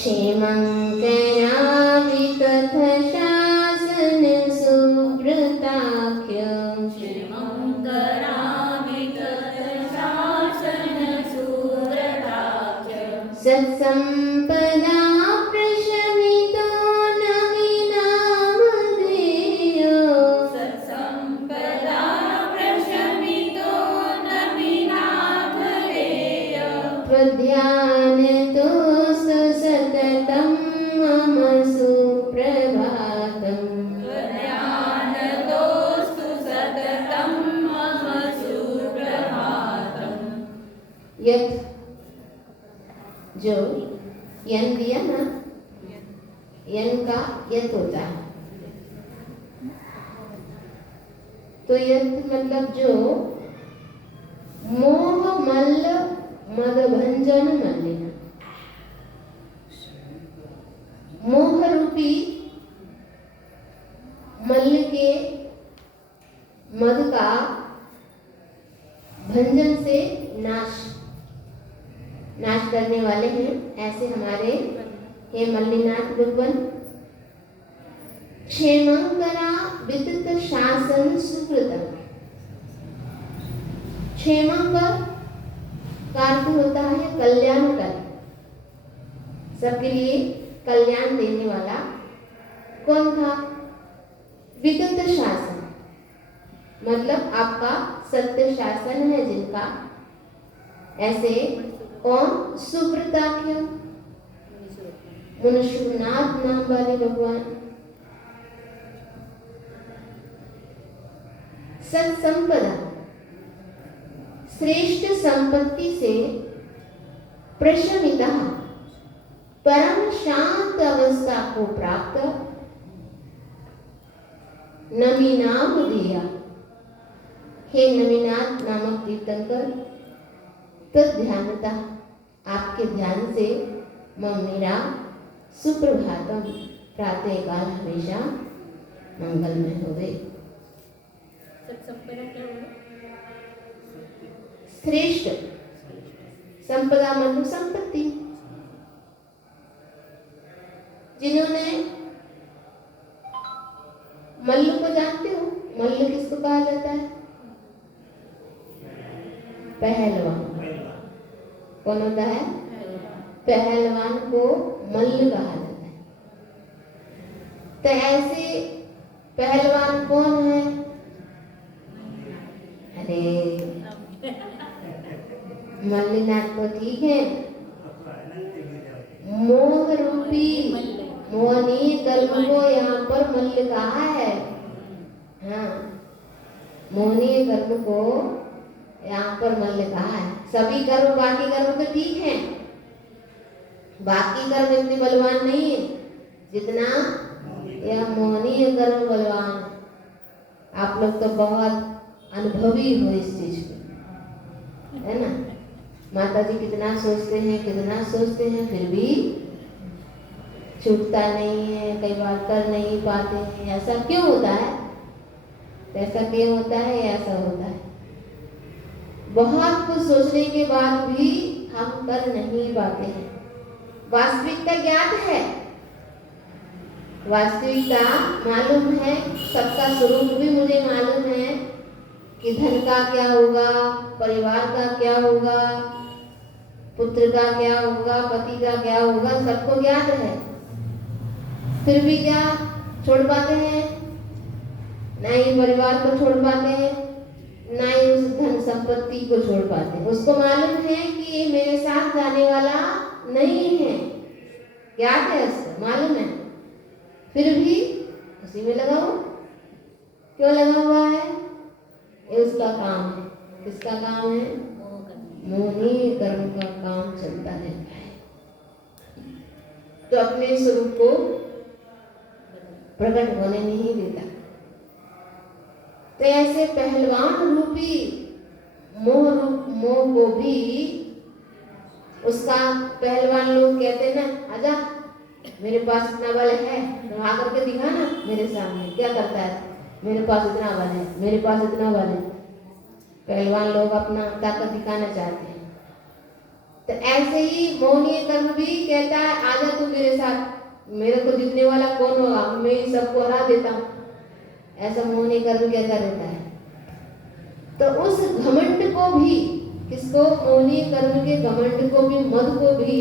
क्षेमं करामि तथ शासन सुव्रताख्यं क्षेमं करामि तत् शासन सुव्रताख्यं सत्सम्पदा प्रशमितो नवीनामधेय सत्सम्पदा प्रशमितो नवीनामधेय त्वध्यानतोऽस्तु सततं मम सुप्रभातम् त्वद्यानतोऽस्तु सततं मम सुप्रभातम् यत् जो यन दिया ना, यन का यत होता है। तो यत मतलब जो मोह मल्ल मदभंजन मल्लिना, मोह रूपी मल्ल के मद का भंजन से नाश करने वाले हैं ऐसे हमारे हे मल्लिनाथ भगवान। क्षेमंकरा विदित शासन सुकृतम। क्षेमंकर का अर्थ होता है कल्याण कर, सबके लिए कल्याण देने वाला। कौन था? विदित शासन मतलब आपका सत्य शासन है जिनका, ऐसे कौन? सुव्रताख्य मनुष्यनाथ नाम वाले भगवान। सत्संपदा श्रेष्ठ संपत्ति से प्रशमिता परम शांत अवस्था को प्राप्त नमीनाम दिया। हे नमीनाथ नामक तीर्थंकर, तद्ध्यानता आपके ध्यान से मम मेरा सुप्रभातम प्रातः काल हमेशा मंगलमय होवे। श्रेष्ठ संपदा मतलब संपत्ति, जिन्होंने मल्ल को जानते हो, मल्ल किसको कहा जाता है? पहलवान। कौन होता है? पहलवान को मल्ल कहा जाता है। तो ऐसे पहलवान कौन है? अरे मल्लिनाथ तो ठीक है, मोह रूपी मोहनी कर्म को यहाँ पर मल्ल कहा है। हाँ, मोहनी कर्म को यहाँ पर मल्ल कहा है। सभी कर्म, बाकी कर्म तो ठीक है, बाकी कर्म इतने बलवान नहीं है जितना यह मोहनीय कर्म बलवान है। आप लोग तो बहुत अनुभवी हो इस चीज को, है ना? माता जी कितना सोचते हैं फिर भी छूटता नहीं है, कई बार कर नहीं पाते हैं। ऐसा क्यों होता है? ऐसा क्यों होता है? ऐसा होता है बहुत कुछ सोचने के बाद भी हम कर नहीं पाते हैं। वास्तविकता ज्ञात है, वास्तविकता मालूम है, सबका स्वरूप भी मुझे मालूम है कि धन का क्या होगा, परिवार का क्या होगा, पुत्र का क्या होगा, पति का क्या होगा, सबको ज्ञात है। फिर भी क्या छोड़ पाते हैं? नहीं परिवार को छोड़ पाते हैं, ना ही उस धन संपत्ति को छोड़ पाते हैं। उसको मालूम है कि ये मेरे साथ जाने वाला नहीं है, ज्ञात है, उसको मालूम है, फिर भी उसी में लगा हुआ। क्यों लगा हुआ है? ये उसका काम है। किसका काम है? मोहनी कर्म का काम चलता रहता है, तो अपने स्वरूप को प्रकट होने नहीं देता। तो ऐसे पहलवान रूपी मोह को भी उसका, पहलवान लोग कहते हैं ना, आजा मेरे पास इतना बल है, तो आकर के दिखा ना मेरे सामने। क्या करता है? मेरे पास इतना बल है, मेरे पास इतना बल है। पहलवान लोग अपना ताकत दिखाना चाहते हैं। तो ऐसे ही मोहनीय कर्म भी कहता है, आजा तू मेरे साथ, मेरे को जीतने वाला कौन होगा, मैं इन सबको हरा देता हूँ, ऐसा मोहनी कर्म कहता रहता है। तो उस घमंड को भी, किसको, मोहनी कर्म के घमंड को भी, मद को भी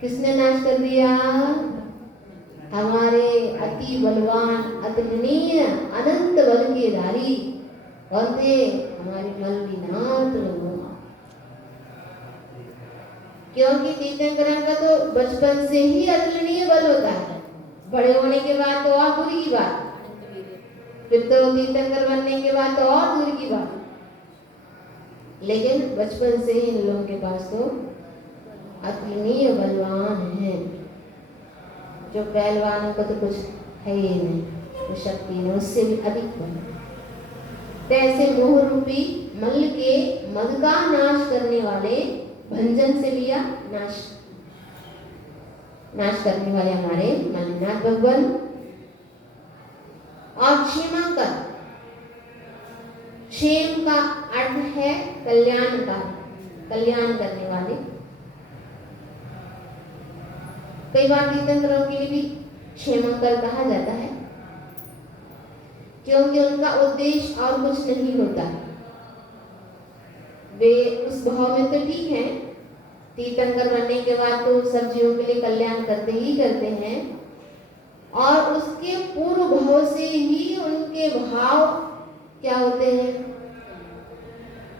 किसने नाश कर दिया? हमारे अति बलवान, अतुलनीय, अनंत बल के धारी कौन थे? हमारे मल्लीनाथ लोग। क्योंकि तीर्थंकरण का तो बचपन से ही अतुलनीय बल होता है, बड़े होने के बाद तो और दूर की बात, फिर तो तीर्थंकर बनने के बाद तो और दूर की बात, लेकिन बचपन से ही इन लोगों के पास तो अतुलनीय बलवान है। जो पहलवानों को तो कुछ है ही नहीं, कुछ शक्ति नहीं, उससे भी अधिक बल। तो ऐसे मोह रूपी मल के मद का नाश करने वाले, भंजन से लिया नाश करने वाले हमारे मल्लीनाथ भगवान। और क्षेमाकर, क्षेम का अर्थ है कल्याण का, कल्याण करने वाले। कई बार तीर्थंकरों के लिए भी क्षेमंकर कहा जाता है, क्योंकि उनका उद्देश्य और कुछ नहीं होता। वे उस भाव में तो ठीक है, तीर्थंकर बनने के बाद तो सब जीवों के लिए कल्याण करते ही करते हैं, और उसके पूर्व भाव से ही उनके भाव क्या होते हैं?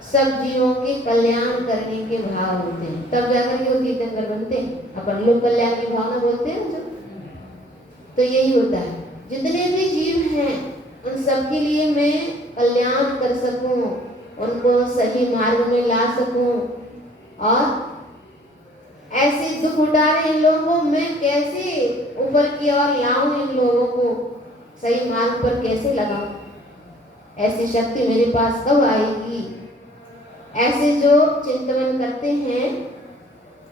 सब जीवों के कल्याण करने के भाव होते हैं, तब जाकर के वो तीर्थंकर बनते हैं। अपन लोग कल्याण की भावना बोलते हैं जो, तो यही होता है, जितने भी जीव हैं उन सब के लिए मैं कल्याण कर सकूं, उनको सही मार्ग में ला सकूं, और ऐसे दुख उठा रहे इन लोगों को मैं कैसे ऊपर की ओर लाऊं, इन लोगों को सही मार्ग पर कैसे लगाऊं, ऐसी शक्ति मेरे पास कब आएगी? ऐसे जो चिंतन करते हैं,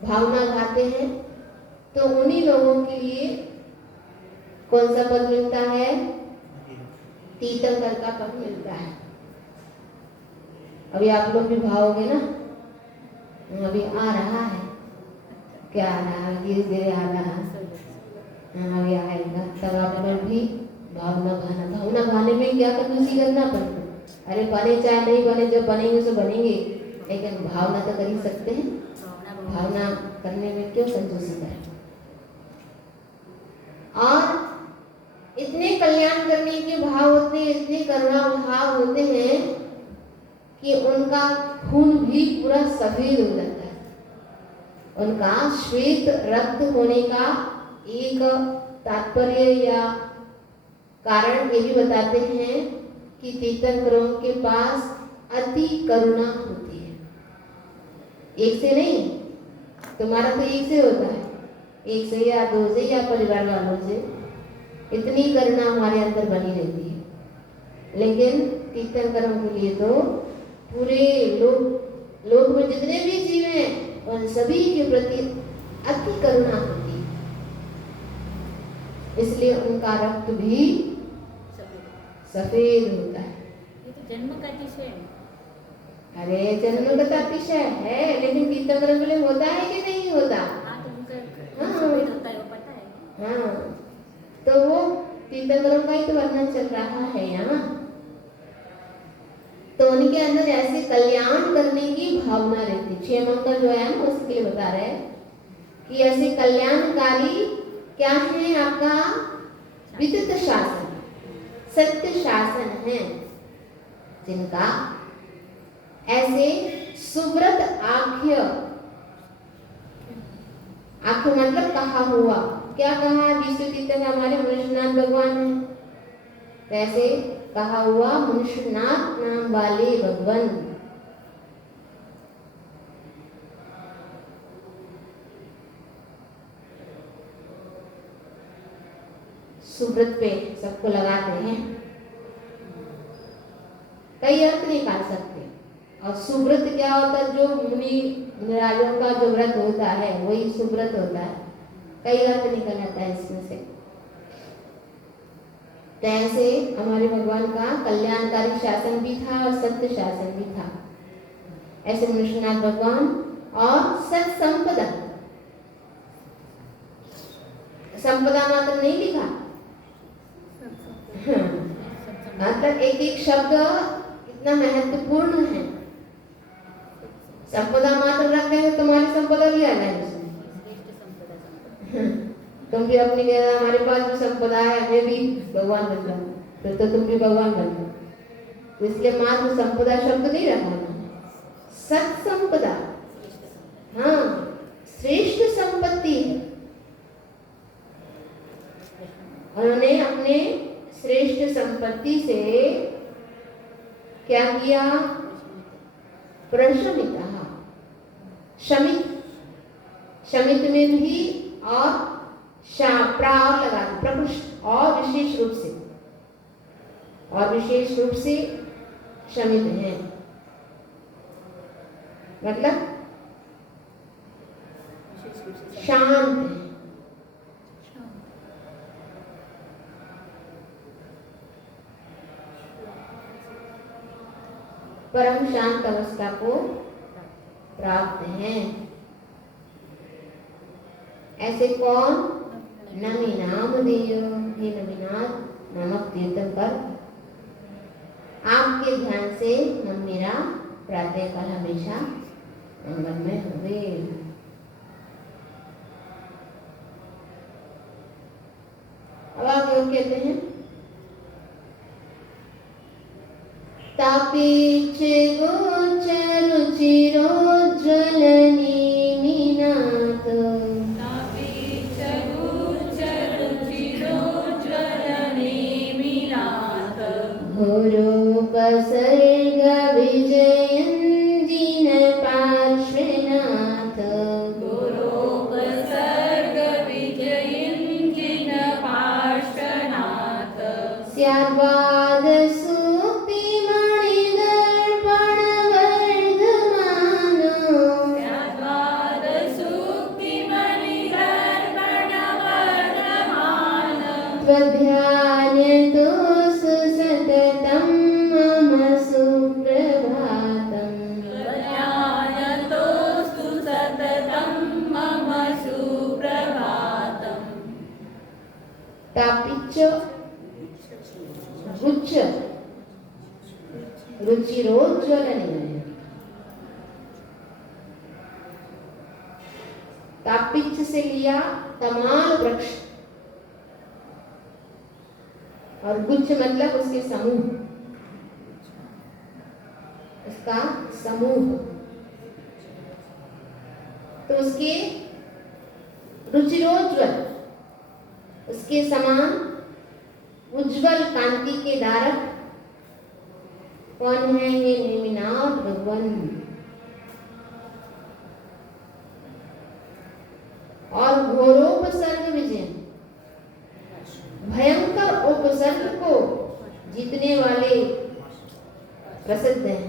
भावना गाते हैं, तो उन्हीं लोगों के लिए कौन सा पद मिलता है? तीर्थंकर का पद मिलता है। अभी आप लोग भी भावोगे ना, अभी आ रहा है, क्या आ रहा है, धीरे धीरे आ रहा है, अभी आएगा, तब आप लोग भी भावना गाना। भावना गाने में क्या कंजूसी करना पड़ता? अरे बने चाहे नहीं बने, जब बनेंगे तो बनेंगे, लेकिन भावना तो कर ही सकते हैं। भावना करने में क्यों कंजूसी करें? और इतने कल्याण करने के भाव होते हैं, इतने करुणा भाव होते हैं कि उनका खून भी पूरा सफेद हो जाता है। उनका श्वेत रक्त होने का एक तात्पर्य या कारण ये भी बताते हैं कि तीर्थंकरों के पास अति करुणा होती है। एक से नहीं, तुम्हारा तो एक से होता है, एक से या दो से या परिवार वालों से, इतनी करुणा हमारे अंदर बनी रहती है। लेकिन तीर्थंकरों के लिए तो पूरे लोक में जितने भी जीव हैं उन सभी के प्रति अति करुणा होती है, इसलिए उनका रक्त भी सफेद होता है। ये तो जन्म का अतिशय है। अरे जन्म का अतिशय है, लेकिन तीर्थंकरों के लिए होता है कि नहीं होता? हाँ, तो उनका हाँ। सफेद होता है, वो पता है। हाँ, तो वो तीर्थंकरों का ही तो वर्णन चल रहा है यहाँ। तो उनके अंदर ऐसे कल्याण करने की भावना रहती। क्षेमंकर जो है ना, उसके लिए बता रहे हैं कि ऐसे कल्याणकारी क्या है? आपका विदित शासन, सत्य शासन है, जिनका ऐसे सुव्रत आख्य, आख्य मतलब कहा हुआ, क्या कहा? विश्व तीर्थंकर हमारे मनुष्यनाथ भगवान है, वैसे कहा हुआ मनुष्यनाथ नाम वाले भगवान। सुव्रत पे सबको लगाते हैं, कई अर्थ निकाल सकते हैं। और सुव्रत क्या होता है? जो मुनि राजों का जो व्रत होता है वही सुव्रत होता है, कई अर्थ निकल आता है इसमें से। तो ऐसे हमारे भगवान का कल्याणकारी शासन भी था और सत्य शासन भी था। ऐसे मनुष्यनाथ भगवान और सत संपदा, संपदा मात्र नहीं लिखा। मतलब एक एक शब्द इतना महत्वपूर्ण है। संपदा मात्र रख देंगे तुम्हारी संपदा भी आ जाएगी। तुम भी अपनी कहना हमारे पास भी संपदा है, मैं भी भगवान बन जाऊँ, तो तुम भी भगवान बन जाओ। तो इसलिए मात्र संपदा शब्द नहीं रखना, सत संपदा, हाँ श्रेष्ठ संपत्ति है। उन्होंने अपने श्रेष्ठ संपत्ति से क्या किया? प्रशमिता, शमित, शमित में भी और प्राव लगा प्रकृष्ट और विशेष रूप से, और विशेष रूप से शमित है, मतलब शांत है। परम शांत अवस्था को प्राप्त हैं। ऐसे कौन? नमीनाम देयो, हे नमीनाथ नामक तीर्थंकर, आपके ध्यान से मन मेरा प्रातः काल हमेशा मंगलमय होवे। अब आगे और कहते हैं, तापीच गोचर रुचिरोज्ज्वल नेमिनाथ, तापीच गोचर रुचिरोज्ज्वल नेमिनाथ, घोरोपसर्ग विजयञ्जिन पार्श्वनाथ, घोरोपसर्ग विजयञ्जिन पार्श्वनाथ, स्याद्वाद ध्यान दोषु सततं मम सुप्रभातम्, ध्यान दोषु सततं मम सुप्रभातम्। तापिच गुच्छ रुचिरोज्ज्वल नेमिनाथ, तापिच से लिया तमाल वृक्ष, और गुच्छ मतलब उसके समूह, उसका समूह। तो उसके रुचिरोज्ज्वल, उसके समान उज्जवल कांति के धारक कौन है? ये नेमिनाथ भगवान। और घोरोपसर्ग विजय, भयंकर उपसर्ग को जीतने वाले प्रसिद्ध हैं।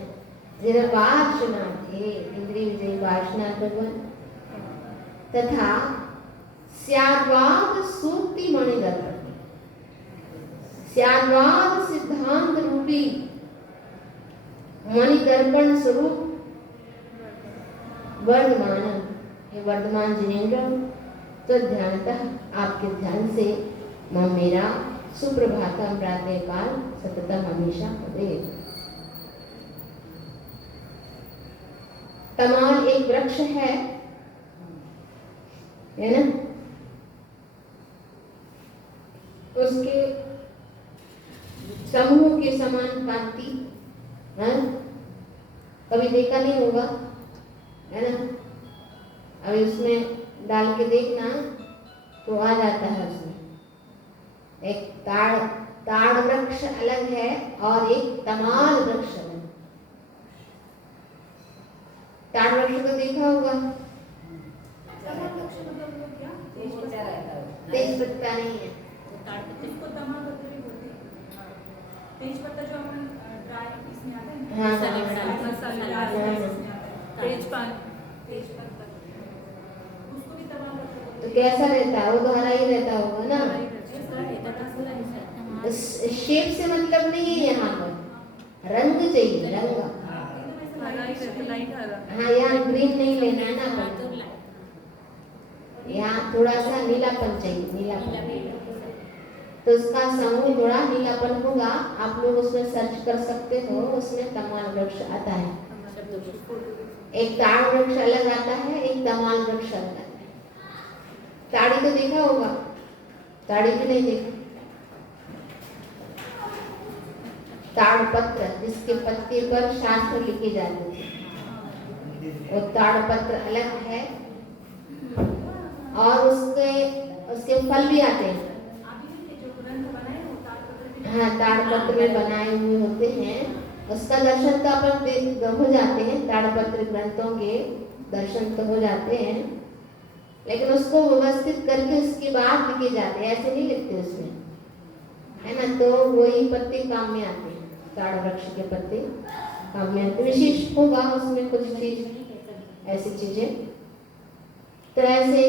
पार्श्वनाथ थे, इंद्रिय विजयी पार्श्वनाथ भगवान, तथा स्याद्वाद सूक्ति मणिदर्पण, स्याद्वाद सिद्धांत रूपी मणिदर्पण स्वरूप वर्धमान, हे वर्धमान जिनेन्द्र, तो ध्यानतः आपके ध्यान से मम मेरा सुप्रभातम प्रातः काल सततम हमेशा होवे। तमाल एक वृक्ष है ना? उसके समूह के समान कांति, कभी देखा नहीं होगा, है ना? अभी उसमें डाल के देखना तो आ जाता है। उसमें एक ताड़ वृक्ष अलग है और एक तमाल वृक्ष अलग। ताड़ वृक्ष तो देखा होगा, तेज पत्ता नहीं है। तेज पत्ता जो अपन ड्राई इसमें आता है, हाँ, तेज पत्ता उसको भी तमाम रखते तो कैसा रहता है? वो तो हरा ही रहता होगा ना। शेप से मतलब नहीं है, यहाँ पर रंग चाहिए, रंग। हाँ, यहाँ ग्रीन नहीं लेना है ना, यहाँ थोड़ा सा नीलापन चाहिए, नीलापन। तो उसका समूह थोड़ा नीलापन होगा, आप लोग उसमें सर्च कर सकते हो, उसमें तमाल वृक्ष आता है। एक ताड़ वृक्ष अलग आता है, एक तमाल वृक्ष अलग आता है। ताड़ी तो देखा होगा, ताड़ी भी नहीं देखा। ताड़ पत्र जिसके पत्ते पर शास्त्र लिखे जाते थे, वो ताड़ पत्र अलग है, और उसके फल भी आते हैं। हाँ, ताड़पत्र में बनाए हुए होते हैं, उसका दर्शन तो अपन हो जाते हैं, ताड़पत्र ग्रंथों के दर्शन तो हो जाते हैं, लेकिन उसको व्यवस्थित करके उसके बाद लिखे जाते हैं, ऐसे नहीं लिखते उसमें, है ना। तो वही पत्ते काम में आते हैं, ताड़ वृक्ष के पत्ते काम में आते, विशेष होगा उसमें कुछ चीज, ऐसी चीजें। तो ऐसे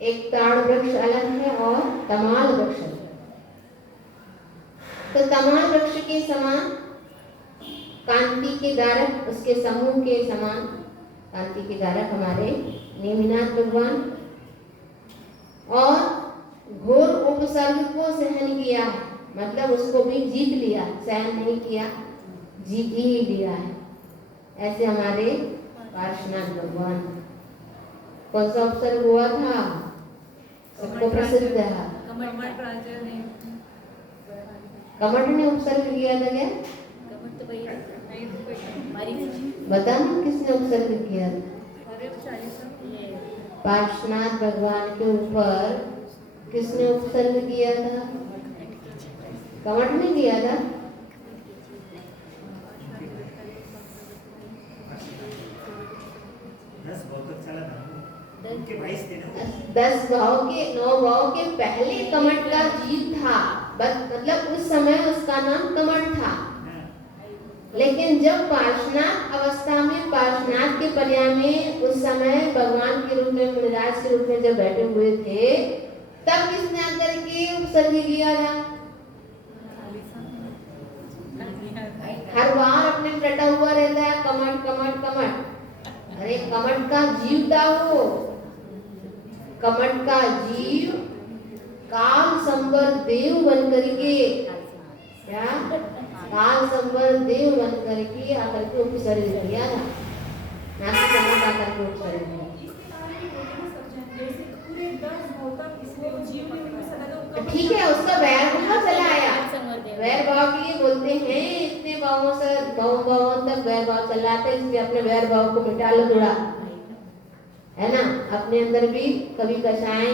एक ताड़ वृक्ष अलग है और तमाल वृक्ष अलग। तो तमाल वृक्ष के समान कांति के धारक, उसके समूह के समान कांति के धारक हमारे नेमिनाथ भगवान, और घोर उपसर्ग को सहन किया है, मतलब उसको भी जीत लिया, सहन नहीं किया, जीत ही लिया है। ऐसे हमारे पार्श्वनाथ भगवान। कौन सा उपसर्ग हुआ था, सबको प्रसिद्ध है, कमठ ने उपसर्ग किया था क्या? बता ना किसने उपसर्ग किया था? पार्श्वनाथ भगवान के ऊपर किसने उपसर्ग किया था? कमठ ने किया था। दस भाव के 9 भाव के पहले कमठ का जीत था, मतलब उस समय उसका नाम कमठ था। लेकिन जब पार्श्वनाथ अवस्था में, पार्श्वनाथ के पर्याय में उस समय भगवान के रूप में, मुनिराज के रूप में जब बैठे हुए थे, तब किसने आकर के उपसर्ग किया था? हर बार अपने रटा हुआ रहता है कमठ कमठ कमठ। अरे कमठ का जीव था वो, कमठ का जीव काल संवर देव बन करके, क्या काल संवर देव बन करके आकर के उपसर्ग किया था, नासिक कमठ आकर के उपसर्ग किया। ठीक है, उसका वैर भाव चला आया, वैर भाव के लिए बोलते हैं, इतने भावों से भावों तक वैर भाव चला आता है, इसलिए अपने वैर भाव को मिटा लो थोड़ा, है ना। अपने अंदर भी कभी कषाय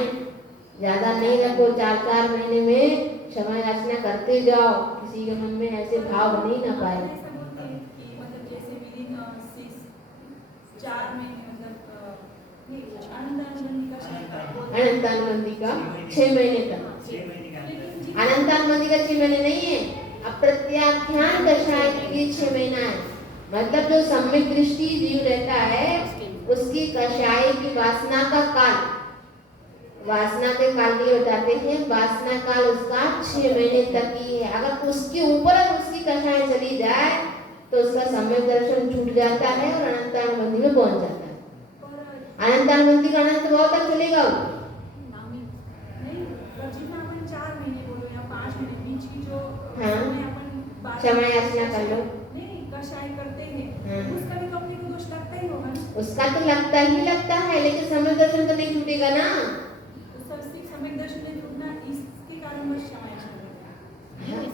ज्यादा नहीं रखो, 4-4 महीने में क्षमा याचना करते जाओ, किसी के मन में ऐसे भाव बन ही ना पाए। अनंतानुबंधी का 6 महीने तक, अनंतानुबंधी का 6 महीने नहीं है, अप्रत्याख्यान कषाय के लिए 6 महीना है। मतलब जो सम्यक दृष्टि जीव रहता है, उसकी कषाय की वासना का काल, वासना के काल के लिए बताते हैं, वासना काल उसका 6 महीने तक ही है। अगर उसके ऊपर उसकी कषाय चली जाए तो उसका सम्यक दर्शन छूट जाता है और अनंतानुबंधी में पहुंच जाता है। अनंतानुबंधी का अनंत भाव तक चलेगा वो। हाँ, क्षमा याचना कर लो, उसका तो लगता ही लगता है, लेकिन समय दर्शन तो नहीं छूटेगा ना।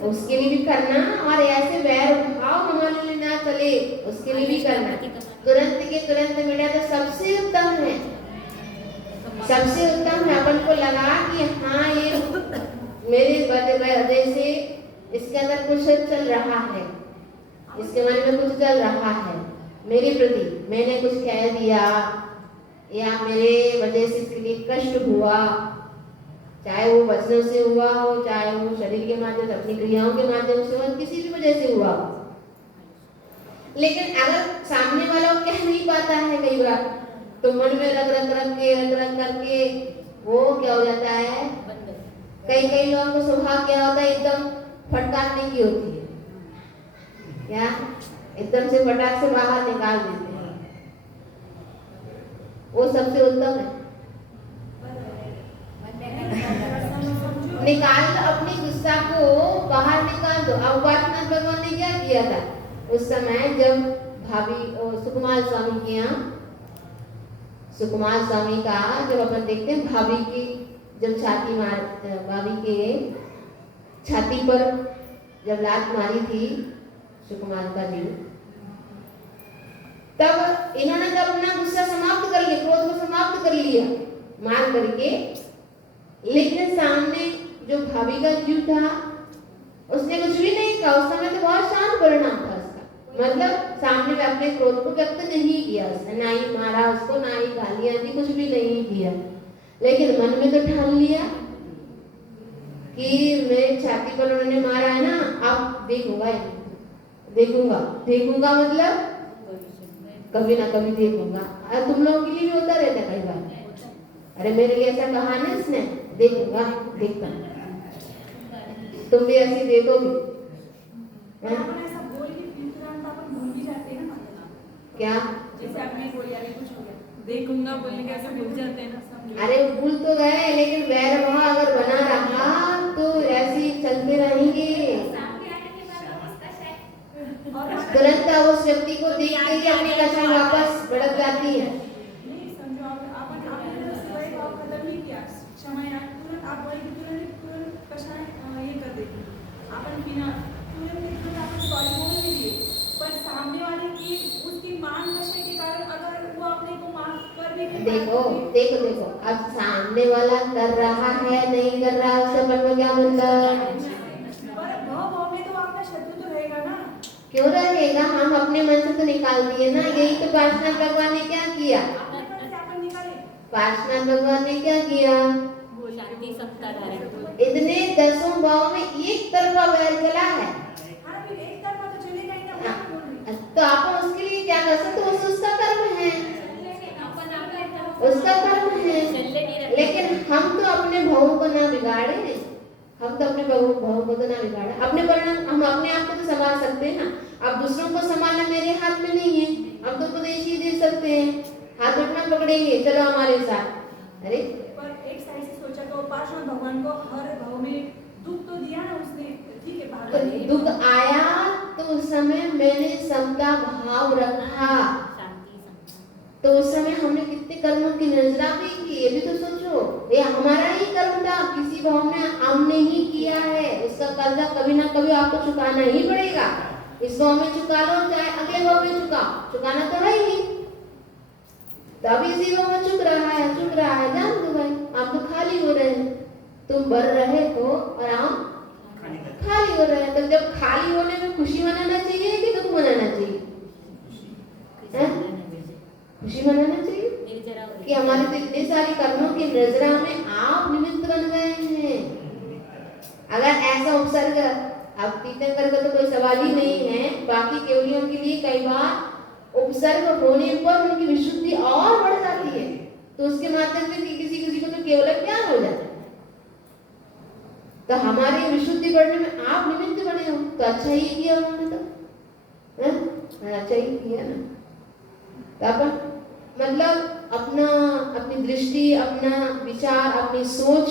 उसके लिए भी करना, और ऐसे वैर भाव हमारे लिए ना चले, उसके लिए भी करना। तुरंत के तुरंत मिला तो सबसे उत्तम है, सबसे उत्तम है। अपन को लगा कि हाँ ये मेरे वजह से इसके अंदर कुछ चल रहा है, इसके मन में कुछ चल रहा है मेरे प्रति, मैंने कुछ कह दिया या मेरे वजह से इसके लिए कष्ट हुआ, चाहे वो वचनों से हुआ हो, चाहे वो शरीर के माध्यम से, अपनी क्रियाओं के माध्यम से हो, किसी भी वजह से हुआ। लेकिन अगर सामने वाला कह नहीं पाता है कई बार, तो मन में रख करके वो क्या हो जाता है, कई लोगों को स्वभाव क्या होता है, एकदम फटकारने की होती है, क्या एकदम से फटाक से बाहर निकाल देते हैं, वो सबसे उत्तम है। अपने गुस्सा को बाहर निकाल दो। अब उपासना भगवान ने क्या किया था उस समय जब भाभी सुकुमार स्वामी के यहाँ, सुकुमार स्वामी का जब अपन देखते हैं भाभी की जब भाभी के छाती पर जब लात मारी थी सुकुमार का जी, तब इन्होंने तो अपना गुस्सा समाप्त कर लिया, क्रोध को समाप्त कर लिया मार करके, लेकिन सामने जो भाभी का जीव था उसने कुछ भी नहीं कहा। उस समय तो बहुत शांत परिणाम था उसका, मतलब सामने में अपने क्रोध को व्यक्त नहीं किया उसने, ना ही मारा उसको, ना ही गालियां दी, कुछ भी नहीं किया, लेकिन मन में तो ठान लिया कि मेरी छाती पर उन्होंने मारा है ना, अब देखूंगा देखूंगा मतलब कभी ना कभी देखूंगा। और तुम लोगों के लिए भी होता रहता कई बार, अरे मेरे लिए ऐसा कहा ना इसने, देखूंगा देखता, तुम भी ऐसी देखोगे। अपन ऐसा बोल के तुरंत अपन भूल भी जाते हैं ना, क्या जैसे आपने बोली अरे कुछ हो गया देखूंगा बोलने के ऐसे भूल जाते हैं ना सब। अरे भूल तो गए, लेकिन वैर भाव अगर बना रहा तो ऐसे ही चलते रहेंगे। तुरंत उस व्यक्ति को देखते ही अपनी कक्षा वापस भड़क जाती है। नहीं समझो, आपने सिवाय भाव खत्म नहीं किया, क्षमा याद तुरंत आप बोल के तुरंत कक्षा ये कर देती, अपन बिना तुरंत आपने सॉरी बोल नहीं दिए, पर सामने वाले की उसकी मान कषाय के कारण अगर वो अपने को माफ कर भी नहीं, देखो अब सामने वाला कर रहा है नहीं कर रहा है उससे अपन को क्या मतलब, पर भाव में तो आपका शत्रु तो रहेगा ना। क्यों रहेगा, हम अपने मन से तो निकाल दिए ना। यही तो पार्श्वनाथ भगवान ने क्या किया, पार्श्वनाथ भगवान ने क्या किया, इतने 10 भाव में एक तरफा वैर चला है, तो आप उसके लिए क्या कर सकते, उसका कर्म है, उसका कर्म है। लेकिन हम तो अपने भाव को ना बिगाड़े, अपने परिणाम हम अपने आप को तो संभाल सकते हैं ना। अब दूसरों को संभालना मेरे हाथ में नहीं है, हम तो उपदेश ही दे सकते हैं, हाथ उठना पकड़ेंगे चलो हमारे साथ। अरे पर एक साइड से सोचा तो पार्श्वनाथ भगवान को हर भाव में दुख तो दिया ना उसने, ठीक है तो दुख आया तो उस समय मैंने समता भाव रखा, तो उस समय हमने कितने कर्मों की निर्जरा भी की, ये भी तो सोचो। ये हमारा ही कर्म था, किसी भाव में हमने ही किया है, उसका कर्जा कभी ना कभी आपको चुकाना ही पड़ेगा। इस भाव में चुका लो चाहे अगले भाव में चुकाना तो है ही। तब इसी भाव में चुक रहा है जान दो भाई, आप तो खाली हो रहे हैं, तुम भर रहे हो और हम खाली हो रहे हैं। तो जब खाली होने में खुशी मनाना चाहिए कि दुख मनाना चाहिए, खुशी मनाना चाहिए कि हमारे तो इतने सारी कर्मों की नजरा में आप निमित्त बन गए हैं। अगर ऐसा उपसर्ग, अब तीर्थंकर का तो कोई सवाल ही नहीं है, बाकी केवलियों के लिए कई बार उपसर्ग होने पर उनकी विशुद्धि और बढ़ जाती है, तो उसके माध्यम से किसी को तो केवल ज्ञान हो जाता है। तो हमारी विशुद्धि बढ़ने में आप निमित्त बने हो, तो अच्छा ही किया उन्होंने, तो अच्छा ही किया ना। मतलब अपनी दृष्टि, अपना विचार, अपनी सोच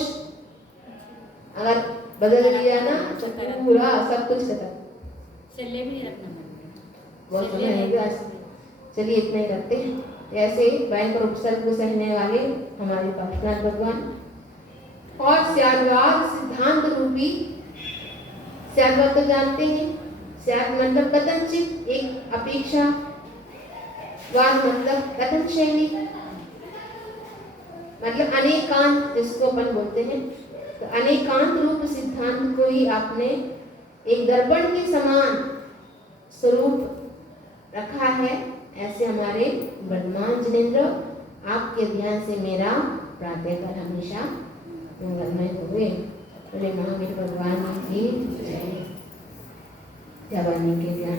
अगर बदल लिया ना तो पूरा सब कुछ खत्म। चलिए इतना ही रखते हैं। ऐसे ही भयंकर उपसर्ग को सहने वाले हमारे पार्श्वनाथ भगवान। और स्याद्वाद सिद्धांत रूपी, स्याद्वाद तो जानते हैं, स्याद मतलब कथनचित, एक अपेक्षा, वाद मतलब कथन शैली, मतलब अनेकांत जिसको अपन बोलते हैं। तो अनेकांत रूप सिद्धांत को ही आपने एक दर्पण के समान स्वरूप रखा है। ऐसे हमारे वर्तमान जिनेंद्र आपके ध्यान से मेरा प्रातःकाल हमेशा मंगलमय हुए। बोले महावीर भगवान की जय। जवानी के ध्यान